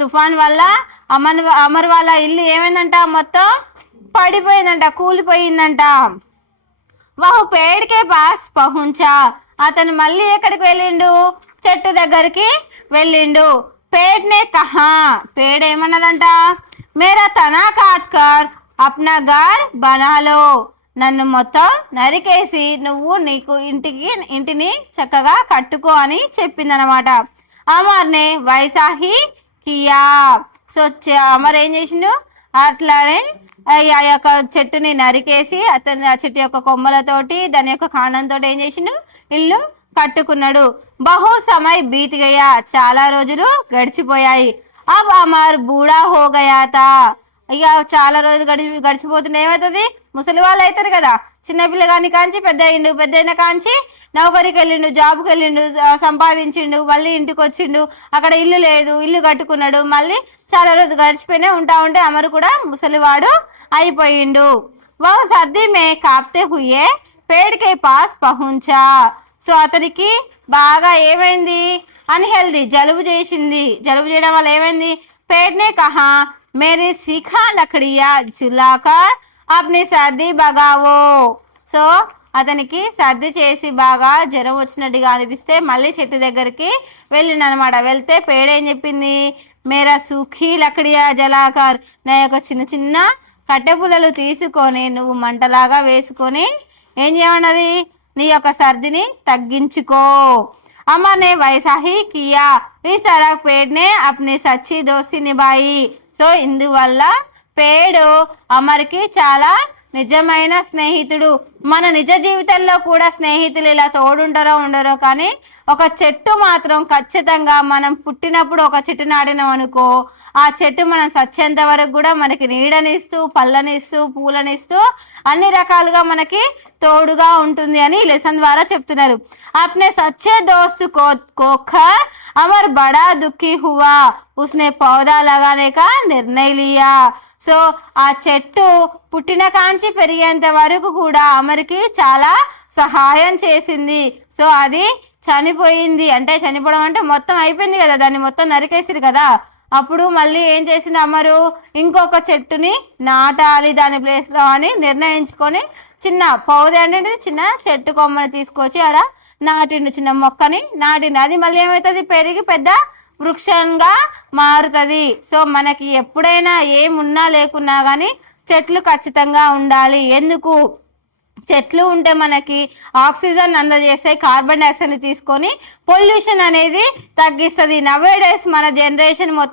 తుఫాన్ వల్ల అమర్ వాళ్ళ ఇల్లు ఏమైందంట, మొత్తం పడిపోయిందంట, కూలిపోయిందంట. వహు పేడ్కే పాస్ పహుంచా, అతను మళ్ళీ ఎక్కడికి వెళ్ళిండు, చెట్టు దగ్గరికి వెళ్ళిండు. పేడ్నే కహా, పేడ్ ఏమన్నదంట, మేరా తనా కాట్కర్ అప్నా గార్ బనాలో, నన్ను మొత్తం నరికేసి నువ్వు నీకు ఇంటిని చక్కగా కట్టుకో అని చెప్పిందనమాట. అమర్నే వైసాహి కియా. సో అమర్ ఏం చేసిండు, అట్లానే ఆ యొక్క చెట్టుని నరికేసి అతను ఆ చెట్టు యొక్క కొమ్మలతోటి దాని యొక్క కాండంతో ఏం చేసిండు, ఇల్లు కట్టుకున్నాడు. బహు సమయ బీత్ గయా, చాలా రోజులు గడిచిపోయాయి. అబ్ అమర్ బూఢా హో గయా తా, ఇక చాలా రోజులు గడిచిపోతుంటే ఏమవుతుంది, ముసలి వాళ్ళు అవుతారు కదా. చిన్నపిల్ల కాని కాంచి పెద్ద అయిండు, పెద్ద అయిన కాంచి నౌకరికి వెళ్ళిండు, జాబ్కి వెళ్ళిండు, సంపాదించిండు, మళ్ళీ ఇంటికి వచ్చిండు, అక్కడ ఇల్లు లేదు, ఇల్లు కట్టుకున్నాడు. మళ్ళీ చాలా రోజులు గడిచిపోయినా ఉంటా ఉంటే అమరు కూడా ముసలివాడు అయిపోయిండు. వహు సర్ది మే కాప్తే హుయే పేడ్కే పాస్ పహుంచా. సో అతనికి బాగా ఏమైంది, అన్హెల్దీ, జలుబు చేసింది. జలుబు చేయడం వల్ల ఏమైంది, పేడ్నే కహా మేరీ శిఖా లకడియా జులాకర్ అప్ని సర్ది బగావో. సో అతనికి సర్ది చేసి బాగా జ్వరం వచ్చినట్టుగా అనిపిస్తే మళ్ళీ చెట్టు దగ్గరికి వెళ్ళిండనమాట. వెళ్తే పేడ ఏం చెప్పింది, మేరా సుఖీ లకడియా జలాకర్, నా యొక్క చిన్న చిన్న కట్టెపుల్లలు తీసుకొని నువ్వు మంటలాగా వేసుకొని ఏం చేయమన్నది, నీ యొక్క సర్దిని తగ్గించుకో. అమర్నే వైసాహి కియా, ఈ సరక్ పేడ్నే అప్ని సచ్చి దోస్తి నిభాయి. సో ఇందువల్ల పేడు అమర్కి చాలా నిజమైన స్నేహితుడు. మన నిజ జీవితంలో కూడా స్నేహితులు ఇలా తోడుంటారో ఉండరో, కానీ ఒక చెట్టు మాత్రం ఖచ్చితంగా మనం పుట్టినప్పుడు ఒక చెట్టు నాటినాం అనుకో, ఆ చెట్టు మనం చచ్చేంత వరకు కూడా మనకి నీడనిస్తూ, పళ్ళనిస్తూ, పూలనిస్తూ అన్ని రకాలుగా మనకి తోడుగా ఉంటుంది అని ఈ లెసన్ ద్వారా చెప్తున్నారు. అప్నే సచ్చే దోస్తు కోఖర్ అమర్ బడా దుఃఖీ హువా, ఉస్నే పౌదా లగానే కా నిర్ణయ లియా. సో ఆ చెట్టు పుట్టిన కాంచి పెరిగేంత వరకు కూడా అమర్కి చాలా సహాయం చేసింది. సో అది చనిపోయింది, అంటే చనిపోవడం అంటే మొత్తం అయిపోయింది కదా, దాన్ని మొత్తం నరికేసిరు కదా. అప్పుడు మళ్ళీ ఏం చేసింది అమరు, ఇంకొక చెట్టుని నాటాలి దాని ప్లేస్లో అని నిర్ణయించుకొని చిన్న పౌద అంటే చిన్న చెట్టు కొమ్మని తీసుకొచ్చి ఆడ నాటిండు, చిన్న మొక్కని నాటిండు. అది మళ్ళీ ఏమవుతుంది, పెరిగి పెద్ద వృక్షంగా మారుతుంది. సో మనకి ఎప్పుడైనా ఏమున్నా లేకున్నా కానీ చెట్లు ఖచ్చితంగా ఉండాలి. ఎందుకు, చెట్లు ఉంటే మనకి ఆక్సిజన్ అందజేస్తాయి, కార్బన్ డైఆక్సైడ్ని తీసుకొని పొల్యూషన్ అనేది తగ్గిస్తుంది. నవ్ డేస్ మన జనరేషన్ మొత్తం